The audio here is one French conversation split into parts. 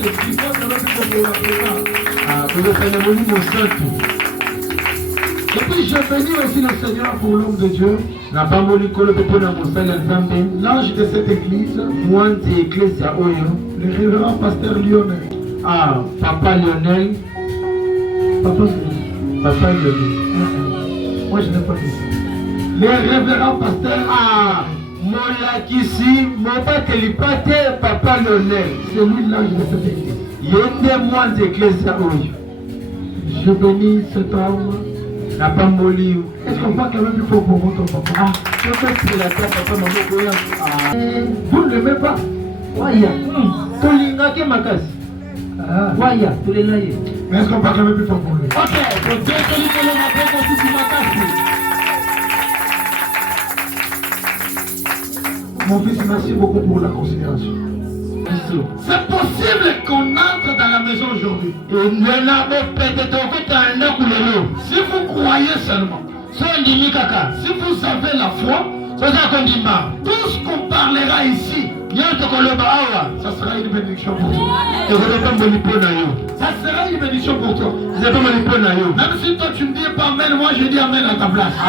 Et puis je bénis aussi le Seigneur pour l'homme de Dieu, l'ange de cette église, le révérend pasteur Lionel. Ah, Papa Lionel. Papa Lionel. Moi je n'ai pas dit ça. Le révérend pasteur. Ah, Molakisi, Mobakelipate, Papa Lionel. C'est lui l'ange de cette église. Yende moins d'Ecclésia Oyo. Je bénis cet homme. Est-ce qu'on voit quand même plus fort pour votre papa? Ah, je peux que la papa maman. Vous ne l'aimez pas? Waya. Tolinga ke makas. Waya, tolinga. Mais est-ce qu'on voit quand même plus fort pour lui? Ok, pour Dieu que lui le matin aussi tu makas. Mon fils, merci beaucoup pour la considération. C'est possible qu'on entre dans la maison aujourd'hui. Si vous croyez seulement, si vous avez la foi, tout ce qu'on parlera ici, ça sera une bénédiction pour toi. Ça sera une bénédiction pour toi. Même si toi tu ne dis pas amen, moi je dis amen à ta place. Je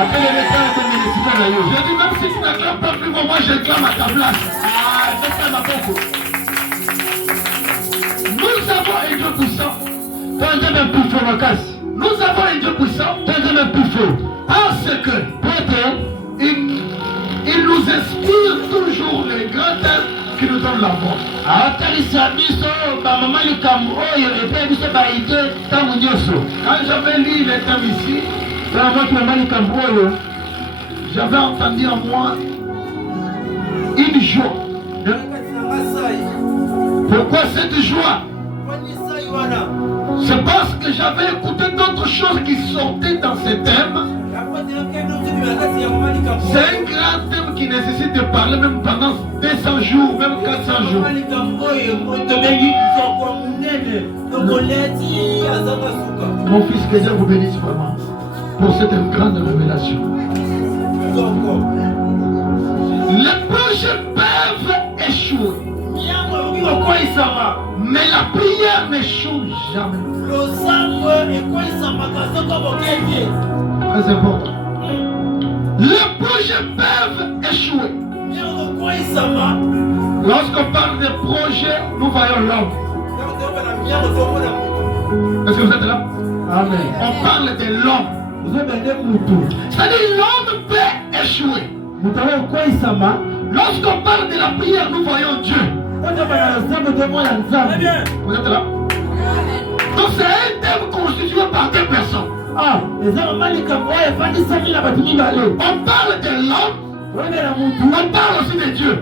dis même si tu n'acclames pas plus, moi je clame à ta place. Nous avons un Dieu puissant. Nous avons un Dieu puissant. Parce que il nous inspire toujours les grands thèmes qui nous donnent la voix. Quand j'avais lu les thèmes ici, j'avais entendu en moi une joie. Pourquoi cette joie? C'est parce que j'avais écouté d'autres choses qui sortaient dans ces thèmes. C'est un grand thème qui nécessite de parler même pendant 200 jours, même 400 jours. Mon fils, que Dieu vous bénisse vraiment pour cette grande révélation. Les projets peuvent échouer, mais la prière n'échoue jamais. Très important. Les projets peuvent échouer. Lorsqu'on parle de projets, nous voyons l'homme. Est-ce que vous êtes là? Amen. On parle de l'homme. C'est-à-dire l'homme peut échouer. Lorsqu'on parle de la prière, nous voyons Dieu. Vous êtes là? Donc c'est un thème constitué par deux personnes. On parle de l'homme, on parle aussi de Dieu.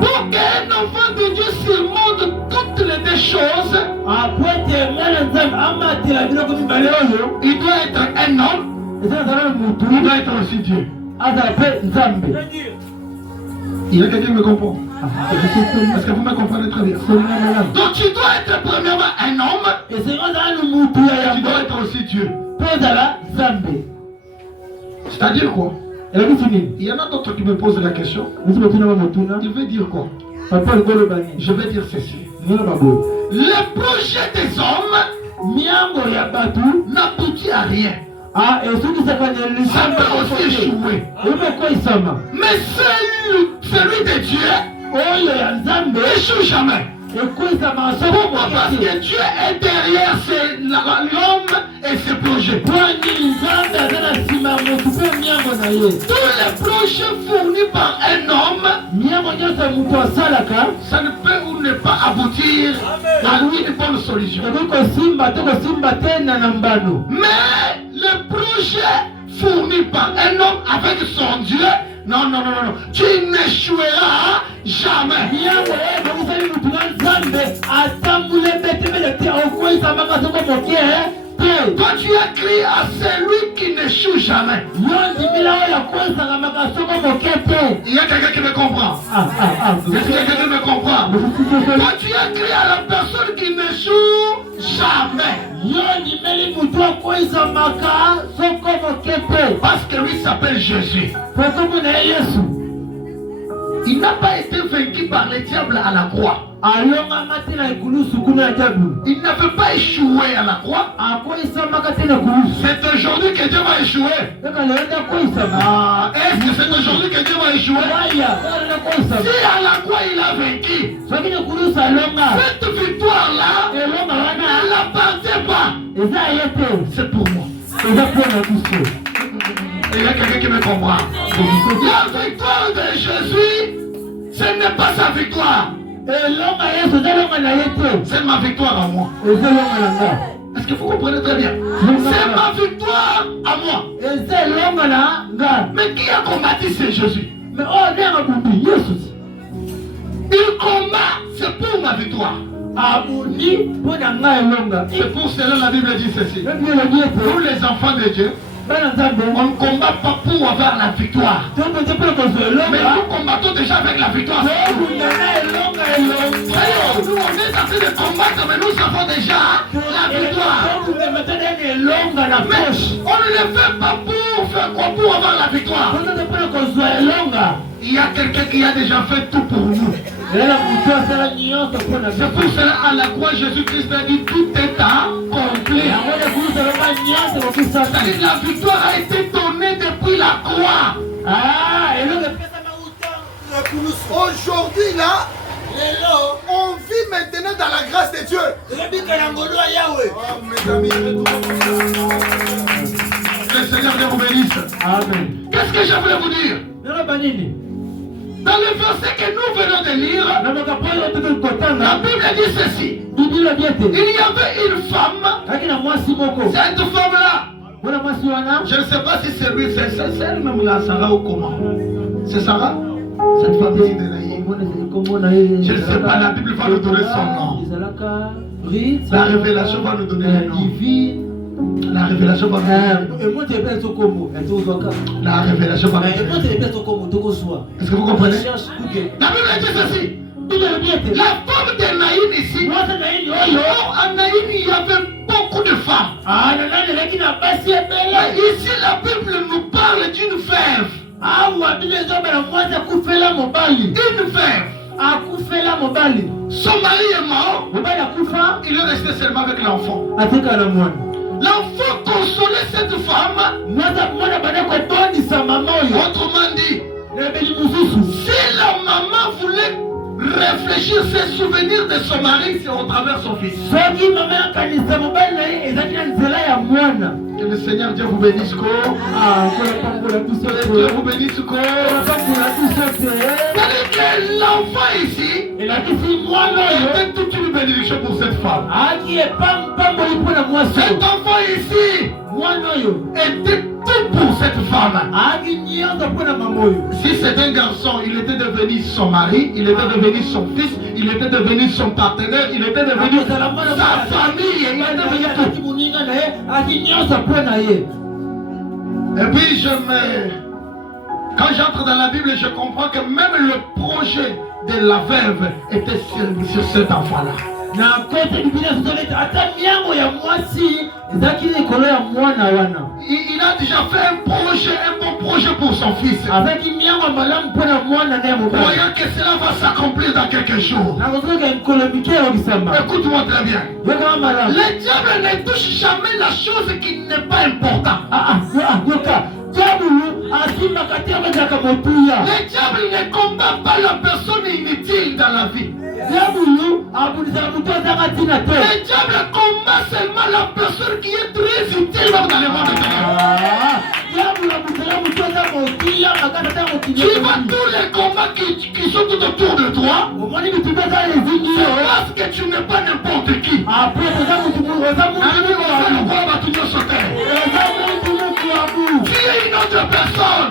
Pour qu'un enfant de Dieu surmonte toutes les deux choses, il doit être un homme, il doit être aussi Dieu. Il y a quelqu'un qui me comprend? Est-ce que vous me comprenez très bien? Donc tu dois être premièrement un homme, et tu dois être aussi Dieu. C'est-à-dire quoi? Il y en a d'autres qui me posent la question. Il veut dire quoi? Je vais dire ceci. Le projet des hommes n'aboutit à rien. Ça peut aussi échouer. Mais celui de Dieu n'échoue jamais. Pourquoi? Parce que Dieu est derrière l'homme et ses projets. Tous les projets fournis par un homme, ça ne peut ou ne pas aboutir à une bonne solution. Mais le projet fourni par un homme avec son Dieu, non, tu n'échoueras jamais. Toi tu as crié à celui qui n'échoue jamais. Il y a quelqu'un qui me comprend. Est-ce que quelqu'un qui me comprend? Toi tu as crié à la personne qui n'échoue jamais. Parce que lui s'appelle Jésus. Il n'a pas été vaincu par le diable à la croix. Il n'avait pas échoué à la croix. C'est aujourd'hui que Dieu va échouer. Est-ce que c'est aujourd'hui que Dieu va échouer? Si à la croix il a vaincu, cette victoire-là ne l'appartient pas. C'est pour moi. Il y a quelqu'un qui me comprend. La victoire de Jésus, ce n'est pas sa victoire. C'est ma victoire à moi. Est-ce que vous comprenez très bien? C'est ma victoire à moi. Mais qui a combattu, c'est Jésus. Il combat, c'est pour ma victoire. C'est pour cela la Bible dit ceci. Pour les enfants de Dieu, on ne combat pas pour avoir la victoire. Mais nous combattons déjà avec la victoire. Nous on est en train de combattre, mais nous avons déjà la victoire. Mais on ne le fait pas pour faire quoi? Pour avoir la victoire. Il y a quelqu'un qui a déjà fait tout pour nous. C'est pour cela à la croix Jésus-Christ a dit tout est accompli. C'est-à-dire la victoire a été donnée depuis la croix. Aujourd'hui là, on vit maintenant dans la grâce de Dieu. Le Seigneur Dieu vous bénisse. Amen. Qu'est-ce que je voulais vous dire? Dans le verset que nous venons de lire, la Bible dit ceci. Il y avait une femme. Cette femme-là, je ne sais pas si c'est lui, c'est elle-même là, Sarah ou comment? C'est Sarah? Cette femme ici de Naïm. Je ne sais pas, la Bible va nous donner son nom. La révélation va nous donner le nom. La révélation va nous donner le nom. La révélation va nous donner le nom. Est-ce que vous comprenez? La Bible dit ceci. La femme de Naïm ici, en Naïm il y avait beaucoup de femmes. Ici la Bible nous parle d'une veuve. Une veuve. Son mari est mort. Il est resté seulement avec l'enfant. L'enfant consolait cette femme. Autrement dit, si la maman voulait réfléchir ses souvenirs de son mari, c'est au travers de son fils. Que le Seigneur Dieu vous bénisse. Dieu vous bénisse. C'est-à-dire que l'enfant ici était toute une bénédiction pour cette femme. Cet enfant ici était tout pour cette femme. Si c'est un garçon, il était devenu son mari, il était devenu son fils, il était devenu son partenaire, il était devenu sa famille, il était devenu tout. Et puis quand j'entre dans la Bible, je comprends que même le projet de la veuve était sur cet enfant-là. Il a déjà fait un bon projet pour son fils. Voyant que cela va s'accomplir dans quelques jours. Écoute-moi très bien. Le diable ne touche jamais la chose qui n'est pas importante. Le diable ne combat pas la personne inutile dans la vie. Le diable combat seulement la personne qui est très utile dans le monde de Tu vois tous les combats qui sont tout autour de toi. C'est parce que tu n'es pas n'importe qui. Tu es une autre personne.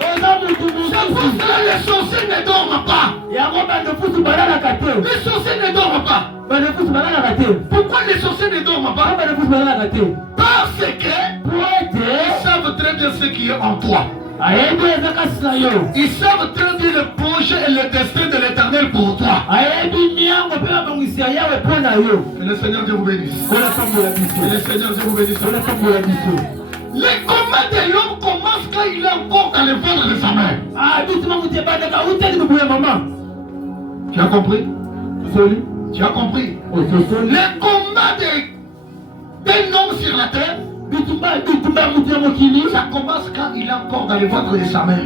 C'est pour cela les sorciers ne dorment pas. Les sorciers ne dorment pas. Pourquoi les sorciers ne dorment pas? Parce que ils savent très bien ce qui est en toi. Ils savent très bien le projet et le destin de l'Éternel pour toi. Que le Seigneur Dieu vous bénisse. Que le Seigneur Dieu vous bénisse. Les combats de l'homme commencent quand il est encore dans le ventre de sa mère. Tu as compris? Soli. Tu as compris? Soli. Le combat d'un homme sur la terre, ça commence quand il est encore dans le ventre de sa mère.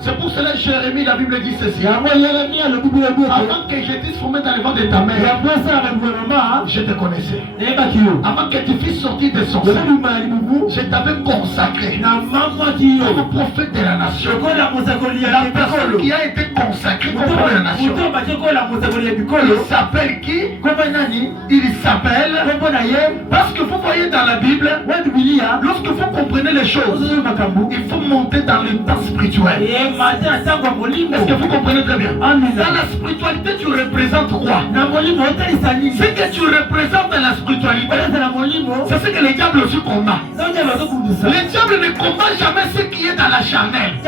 C'est pour cela que Jérémie, la Bible dit ceci. Avant que je t'ai formé dans le ventre de ta mère, je te connaissais. Avant que tu fusses sorti de son sein, je t'avais consacré comme prophète de la nation. La personne qui a été consacrée comme prophète de la nation. Il s'appelle qui? Il s'appelle, parce que vous voyez dans la Bible, lorsque vous comprenez les choses, il faut monter dans le temps spirituel. Est-ce que vous comprenez très bien? Dans la spiritualité, tu représentes quoi? Ce que tu représentes dans la spiritualité, c'est ce que les diables aussi combattent. Les diables ne combattent jamais ce qui est dans la charnelle. Ce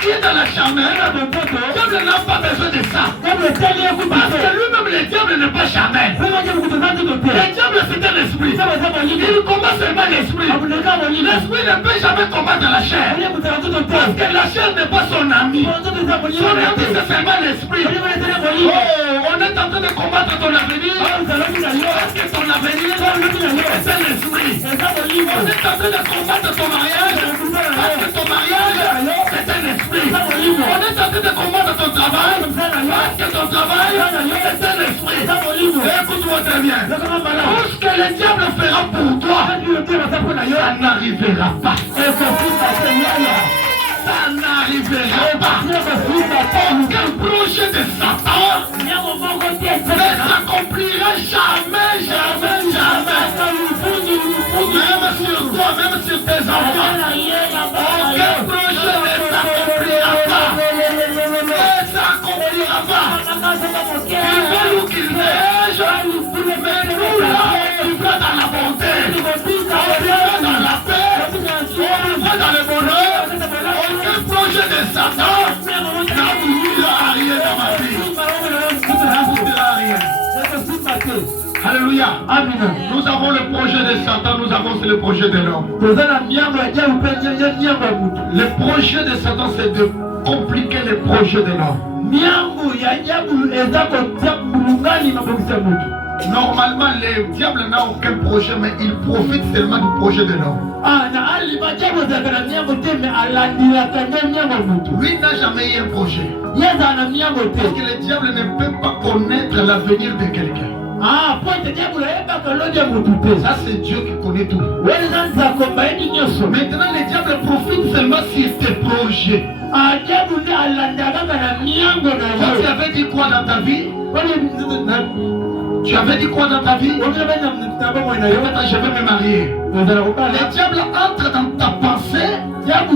qui est dans la charnelle, le diable n'a pas besoin de ça. Parce que lui-même, le diable n'est pas charnel. Le diable, c'est un esprit. Il combat seulement l'esprit. L'esprit ne peut jamais combattre la chair. Parce que la chair n'est pas son ami. Son ami, c'est seulement l'esprit. Oh, on est en train de combattre ton avenir. Parce que ton avenir, c'est l'esprit. On est en train de combattre ton mariage. Parce que ton mariage, c'est un esprit. On est en train de combattre ton travail. Parce que ton travail, c'est un esprit. Écoute-moi très bien. Tout ce que le diable fera pour toi, ça n'arrivera pas. Ça n'arrivera pas. Aucun projet de Satan ne s'accomplira jamais, jamais, jamais. Même sur toi, même sur tes enfants. Aucun projet ne s'accomplira pas. Ne s'accomplira pas. Qu'il veut ou qu'il neige, mais nous là, on vivra dans la bonté. On vivra dans la paix. On vivra dans le bonheur. Aucun projet de Satan n'aboutira à rien dans ma vie. N'aboutira à rien. Alléluia. Amen. Nous avons le projet de Satan, nous avons le projet de l'homme. Le projet de Satan, c'est de compliquer le projet de l'homme. Normalement, le diable n'a aucun projet, mais il profite seulement du projet de l'homme. Lui n'a jamais eu un projet. Parce que le diable ne peut pas connaître l'avenir de quelqu'un. Ça, c'est Dieu qui connaît tout. Maintenant, le diable profite seulement sur tes projets. Tu avais dit quoi dans ta vie? Tu avais dit quoi dans ta vie? Je vais me marier. Le diable entre dans ta pensée, dans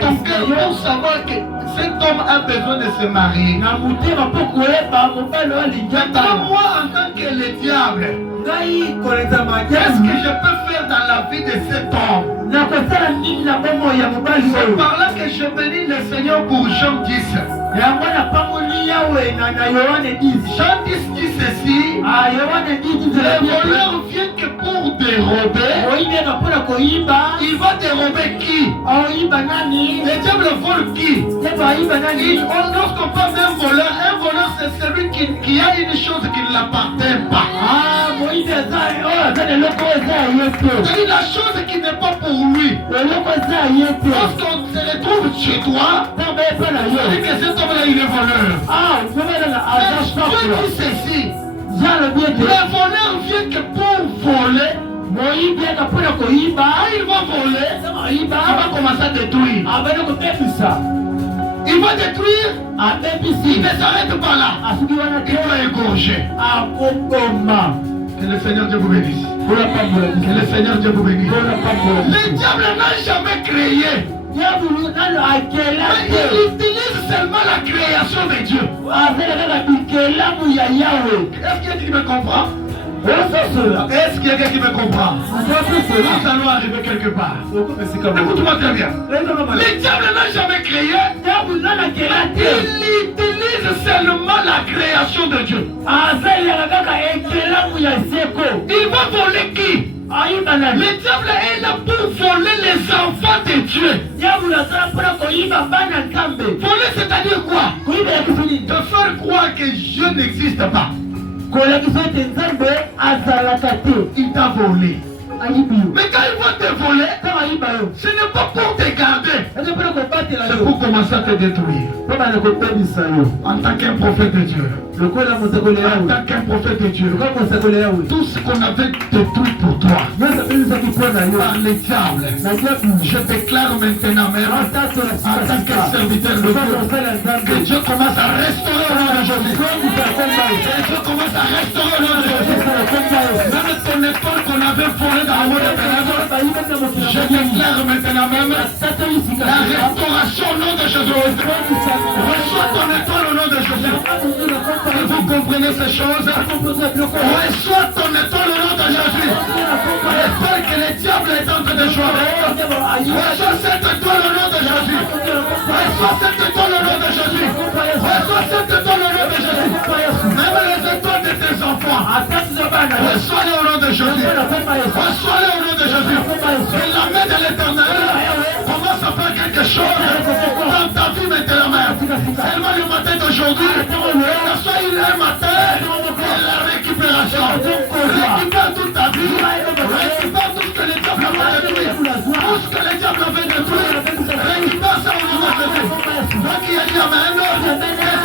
ton cœur, pour savoir que cet homme a besoin de se marier. Maintenant, moi, en tant que le diable, qu'est-ce que je peux faire dans la vie de cet homme? C'est par là que je bénis le Seigneur pour Jean 10. Jean 10 dit ceci. Le voleur vient que pour dérober. Il va dérober qui? Le diable vole qui? Lorsqu'on parle d'un voleur, un voleur c'est celui qui a une chose qui ne l'appartient pas. C'est la chose qui n'est pas pour lui. Lorsqu'on se retrouve chez toi, on dit que cet homme-là il est voleur. Dieu dit ceci. Le voleur vient que pour voler. Il va voler. Il va commencer à détruire. Il va détruire. Il ne s'arrête pas là. Il va égorger. Que le Seigneur Dieu vous bénisse. Que le Seigneur Dieu vous bénisse. Le diable n'a jamais créé. Mais il utilise seulement la création de Dieu. Est-ce qu'il y a qui me comprend? Est-ce qu'il y a quelqu'un qui me comprend? Nous allons arriver quelque part. Écoute-moi très bien. Le diable n'a jamais créé. Il utilise seulement la création de Dieu. Il va voler qui? Le diable est là pour voler les enfants de Dieu. Voler, c'est-à-dire quoi? te faire croire que Dieu n'existe pas. Il t'a volé. Mais quand il va te voler, ce n'est pas pour te garder, c'est pour commencer à te détruire. En tant qu'un prophète de Dieu, en tant qu'un prophète de Dieu, tout ce qu'on avait détruit pour toi par les diables, je déclare maintenant, mais en tant que serviteur de Dieu, que Dieu commence à restaurer au nom de Jésus. Que Dieu commence à restaurer au nom de Jésus. Même ton épaule qu'on avait volé dans le monde de ténèbres, je déclare maintenant même la restauration au nom de Jésus. Reçois ton étoile au nom de Jésus. Et vous comprenez ces choses? Reçois ton étoile au nom de Jésus. L'étoile que le diable est en train de choisir. Reçois cette étoile au nom de Jésus. Reçois cette étoile au nom de Jésus. Reçois cette étoile au nom de Jésus. Même les étoiles de tes enfants, reçois-les au nom de Jésus. Reçois-les au nom de Jésus. Et la main de l'Éternel commence à faire quelque chose dans ta vie maintenant. Seulement le matin d'aujourd'hui, que soit un matin de la récupération. Récupère toute ta vie. Récupère tout ce que le diable avait détruit. Tout ce que le diable avait détruit. Récupère ça au nom de Jésus. Toi qui as dit Amen, que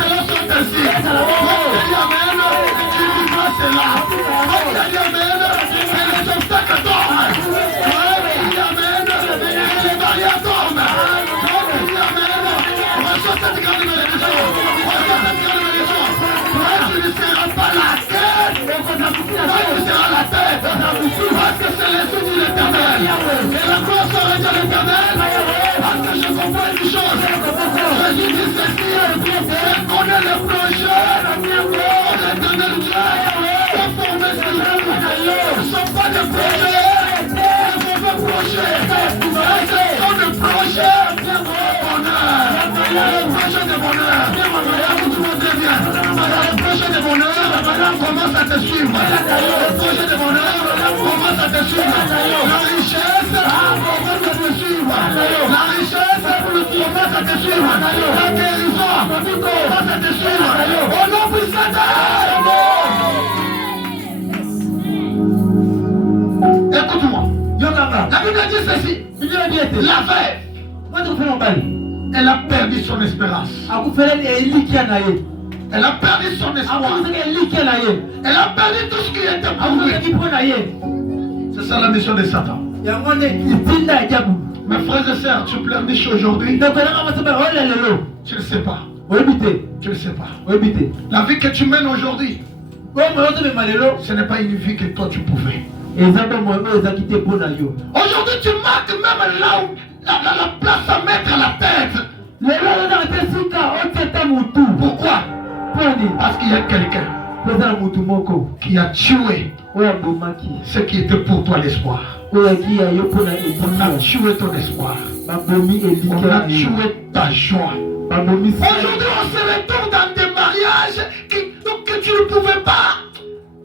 cela soit ainsi. Toi qui as dit Amen, tu vivras cela. Toi qui as dit Amen, que les obstacles dorment. Toi qui as dit Amen, que les barrières dorment. Toi qui as dit Amen, reçois cette grande bénédiction. Reçois cette grande bénédiction. Toi tu ne seras pas la tête. Toi tu seras la tête. Parce que c'est l'esprit de l'Éternel. Et la gloire sera de l'Éternel. Parce que je comprends une chose. Jésus dit ceci. Je connais le projet. L'Éternel Dieu. De former ce monde. Ce ne sont pas des projets. Ce sont des projets. Ce sont des projets de bonheur. Le projet de bonheur. Écoute-moi très bien. Le projet de bonheur commence à te suivre. Le projet de bonheur commence à te suivre. La richesse commence à te suivre. La richesse commence à te suivre. La guérison commence à te suivre. Au nom puissant de écoute-moi. La Bible dit ceci. La veuve, elle a perdu son espérance. Elle a perdu son espoir. Elle a perdu tout ce qui était pour lui. C'est ça la mission de Satan. Mes frères et sœurs, tu pleurniches aujourd'hui. Tu ne sais pas. Tu ne sais pas. La vie que tu mènes aujourd'hui, ce n'est pas une vie que toi tu pouvais. Aujourd'hui tu marques même là où la place à mettre la tête. Pourquoi? Parce qu'il y a quelqu'un qui a tué ce qui était pour toi l'espoir. On a tué ton espoir. On a tué ta joie. Aujourd'hui on se retrouve dans des mariages que tu ne pouvais pas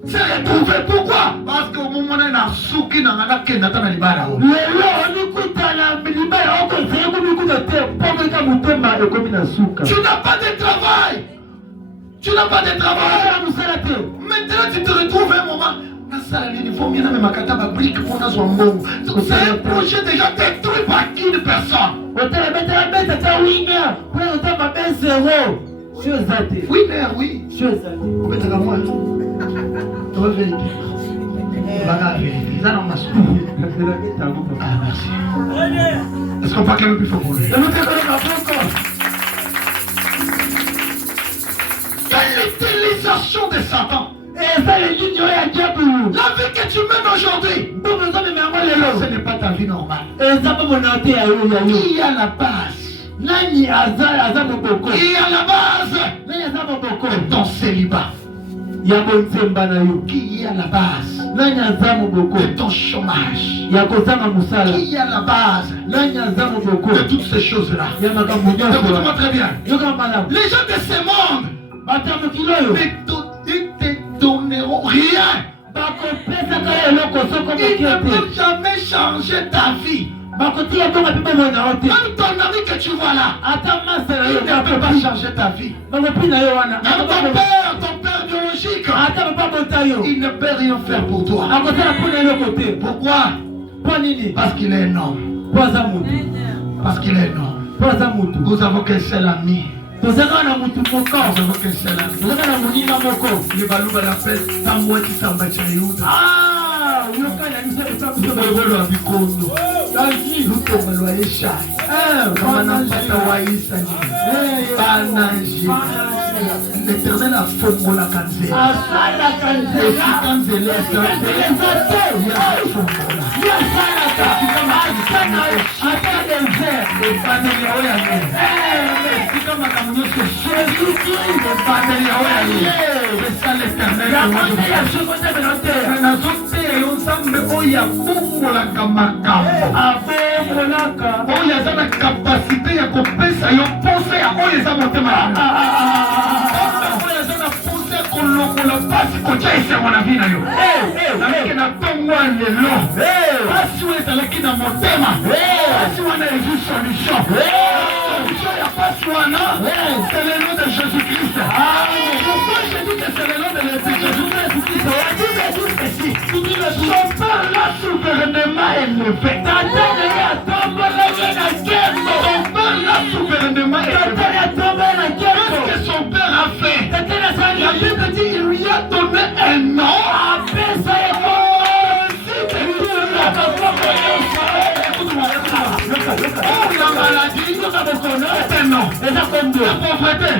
se retrouver. Pourquoi? Parce qu'au moment où on a souki dans la kenata na libara. Tu n'as pas de travail. Tu n'as pas de travail. Maintenant tu te retrouves à un moment. C'est un projet déjà détruit par une personne. Winner, oui. Merci. Est-ce qu'on parle un peu plus fort pour lui? Quelle utilisation de Satan? La vie que tu mènes aujourd'hui, ce n'est pas ta vie normale. Il y a la base. Il y a la base de ton célibat. Qui est à la base de ton chômage. Qui est à la base de toutes ces choses-là. Écoute-moi très bien. Les gens de ce monde ne te donneront rien. Ils ne peuvent jamais changer ta vie. Même ton ami que tu vois là, il ne peut pas changer ta vie. Même ton père biologique, il ne peut rien faire pour toi. Pourquoi? Parce qu'il est un homme. Parce qu'il est un homme. Nous avons qu'un seul ami. Nous avons qu'un seul ami. Le Balouba l'appelle Tamoueti Sambachayouta. L'Éternel a formé la canzée. Capacité à couper ça, il y a pensé à quoi les amants. Basi kochaisa mwanavina yo lakini natongwa lelo basi wetalaki na motema basi wana solution ya basi wana c'est le nom de Jésus-Christ. Pourquoi je dis que c'est le nom de Jésus-Christ? Son père là souverainement élevé. Son père là souverainement élevé. Qu'est-ce que son père a fait? La Bible dit qu'il lui a donné un nom. La maladie, c'est un nom. La pauvreté,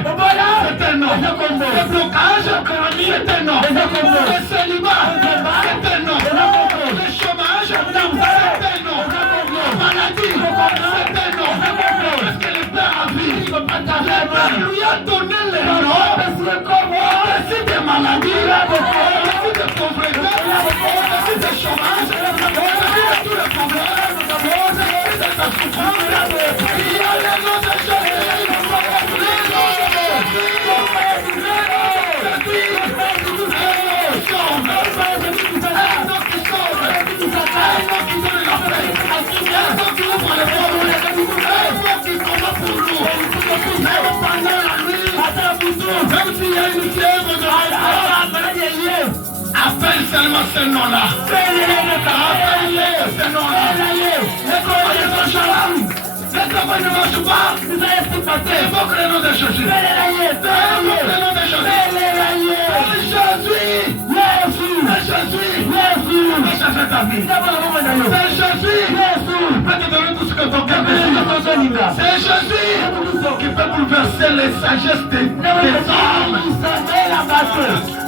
c'est un nom. Le blocage, c'est un nom. Le célibat, c'est un nom. Le chômage, c'est un nom. La maladie, c'est un nom. Parce que le Père a vu. Le Père lui a donné le nom. Merci de maladie, merci de pauvreté, merci de chômage, merci de tous les problèmes, merci de ta souffrance. Il y a le nom de Jésus. Appelle seulement ce nom-là. Appelle-le ce nom-là. Les copains ne marchent pas. Les copains ne marchent pas. Évoque le nom de Jésus. Évoque le nom de Jésus. Changer ta vie. C'est Jésus. Peut te donner tout ce que ton cœur désire. C'est Jésus qui peut bouleverser les sagesses des hommes.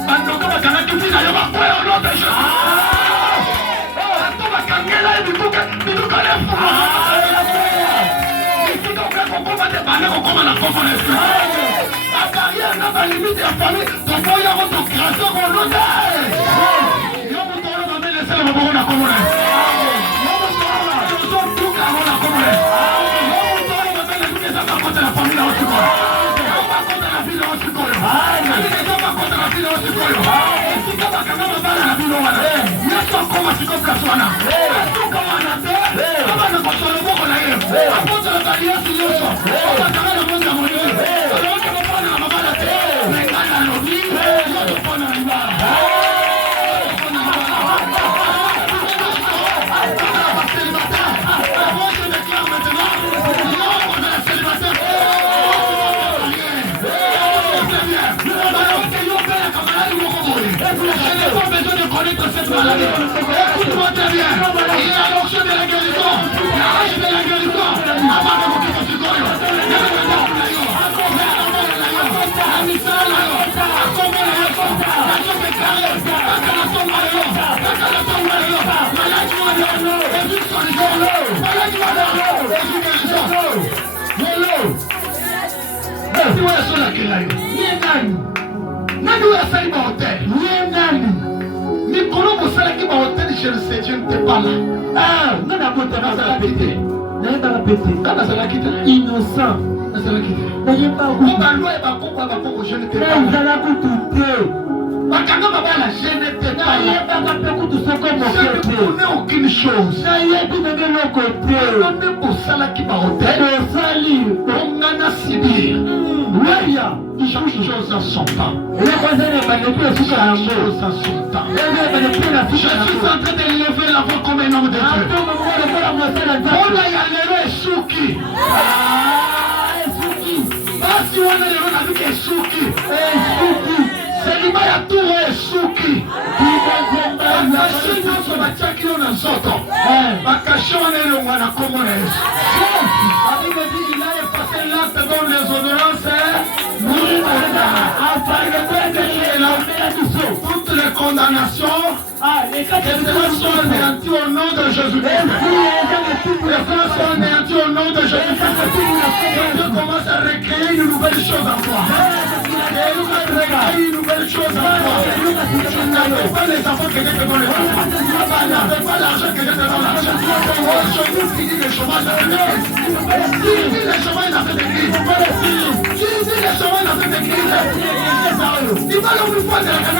Bandoka bakanga kifina yo bakwela au nom de Jésus. Bandoka bakangela bituka le fuma. Bituka kokoma de bana kokoma na koko le fuma. La barrière n'a pas limite ya famille. Koko ya moto grâce au nom de Jésus. Yo moto na mame le sala maboko na komona. Yo moto na yo tuka na komona. Yo moto na mame le tuka za kota la famille na otiko. Yo kota la ville na otiko. Je n'ai pas besoin de connaître cette maladie. Écoute-moi très bien. Il y a l'onction de la guérison. La rage de la guérison. Avant de vous quitter ce corps. Nani ou asali ba hôtel? Nani? Mikolo mosalaki ba hôtel, je ne sais, je ne t'ai pas là. Ah, nani a boté na sala pété. Nani ta pété. Kana sala kité. Innocent. Na sala kité. Nani pas où. Ba loi ba koko je ne t'ai pas. Nani sala kututé. Ba bakanga babala, je n'étais pas là. Je ne connais aucune chose. Même pour ça là qui m'a ôté, on a Sibir. Chaque chose à son temps. Chaque chose à son temps. Je suis en train de lever la voix comme un homme de Dieu. On a y aller Souki. Basi wana lelo na bike Souki. Selima ya turo Souki. Bakashe nyonso batiaki yo na nzoto. Bakashe wana elongwa na kombo na Yesu. La Bible dit il a effacé l'acte dans les ordonnances. Toutes les condamnations sont anéanties au nom de Jésus-Christ. Les fois sont anéanties au nom de Jésus-Christ. Dieu commence à recréer une nouvelle chose en toi. Une nouvelle chose en toi. Tu n'avais pas les enfants que Dieu te donne. Tu n'avais pas l'argent que Dieu te donne. Aujourd'hui, fini le chômage dans cette église. Fini le chômage dans cette église. Fini le chômage dans cette église. Il va le faire de la canne.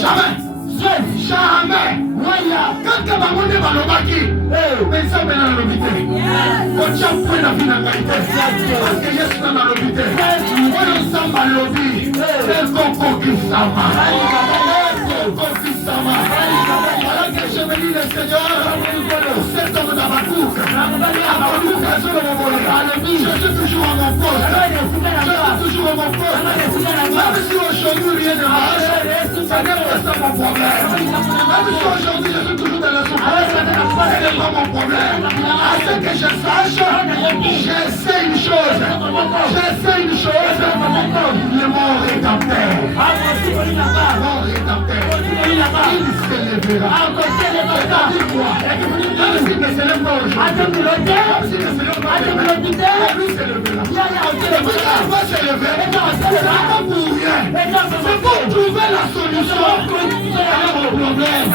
Jamais. Jamais. Quand tu vas monter dans le baki, mais ça va dans l'hôpital. Quand tu as pris la vie dans la qualité, parce que je suis dans l'hôpital. On s'en va l'objet. C'est Coco qui s'en va. Coco qui s'en va. Voilà que je me dis le Seigneur, cet homme d'Abakouk. Abakouk a sur le volet. Je suis toujours à mon poste. Je suis toujours à mon poste. Même si aujourd'hui rien ne marche, ça n'est pas ça mon problème. Même si aujourd'hui je suis toujours dans la souffrance, ce n'est pas mon problème. À ce que je sache, j'essaie une chose. J'essaie une chose. Le mort rédempteur. Mort rédempteur. Il se lèvera. C'est-à-dire quoi? Même s'il ne se lève pas aujourd'hui. Même s'il ne se lève pas aujourd'hui. Lui se lèvera. Il va se lever. C'est pas pour rien. C'est pour trouver la solution à mon problème.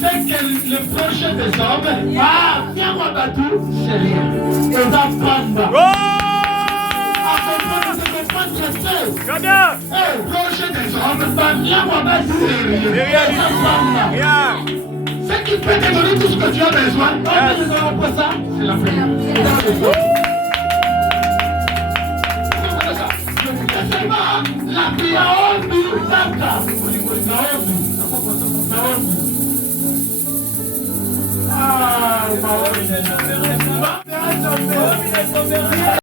C'est que le projet des hommes, c'est rien. Et va prendre. Le projet des hommes, c'est rien. Ce qui peut te donner tout ce que tu as besoin, c'est la prière. La prière,